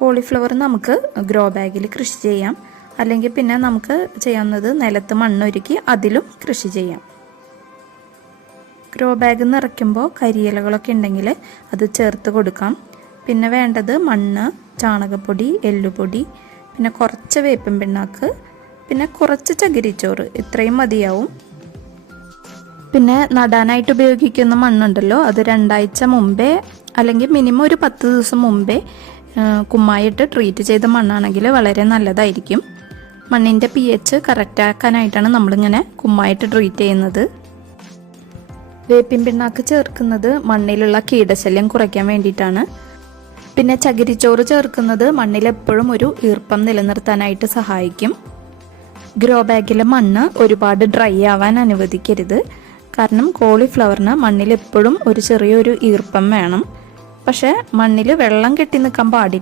Cauliflower നമുക്ക് grow ബാഗിൽ കൃഷി ചെയ്യാം, അല്ലെങ്കിൽ പിന്നെ നമുക്ക് ചെയ്യാവുന്നത് നിലത്ത് മണ്ണൊരുക്കി അതിലും കൃഷി ചെയ്യാം. ഗ്രോ ബാഗ് നിറയ്ക്കുമ്പോൾ കരിയിലകളൊക്കെ ഉണ്ടെങ്കിൽ അത് ചേർത്ത് കൊടുക്കാം. പിന്നെ വേണ്ടത് മണ്ണ്, ചാണകപ്പൊടി, എല്ലുപൊടി, പിന്നെ കുറച്ച് വേപ്പിൻ പിണ്ണാക്ക്, പിന്നെ കുറച്ച് ചകിരിച്ചോറ്, ഇത്രയും മതിയാവും. പിന്നെ നടാനായിട്ട് ഉപയോഗിക്കുന്ന മണ്ണുണ്ടല്ലോ, അത് 2 ആഴ്ച മുമ്പേ അല്ലെങ്കിൽ മിനിമം ഒരു 10 ദിവസം മുമ്പേ കുമ്മായിട്ട് ട്രീറ്റ് ചെയ്ത മണ്ണാണെങ്കിൽ വളരെ നല്ലതായിരിക്കും. മണ്ണിൻ്റെ pH കറക്റ്റ് ആക്കാനായിട്ടാണ് നമ്മളിങ്ങനെ കുമ്മായിട്ട് ട്രീറ്റ് ചെയ്യുന്നത്. വേപ്പിൻ പിണ്ണാക്ക് ചേർക്കുന്നത് മണ്ണിലുള്ള കീടശല്യം കുറയ്ക്കാൻ വേണ്ടിയിട്ടാണ്. പിന്നെ ചകിരിച്ചോറ് ചേർക്കുന്നത് മണ്ണിൽ എപ്പോഴും ഒരു ഈർപ്പം നിലനിർത്താനായിട്ട് സഹായിക്കും. ഗ്രോ ബാഗിലെ മണ്ണ് ഒരുപാട് ഡ്രൈ ആവാൻ അനുവദിക്കരുത്. കാരണം കോളിഫ്ലവറിന് മണ്ണിൽ എപ്പോഴും ഒരു ചെറിയൊരു ഈർപ്പം വേണം. പക്ഷേ മണ്ണിൽ വെള്ളം കെട്ടി നിൽക്കാൻ പാടില്ല.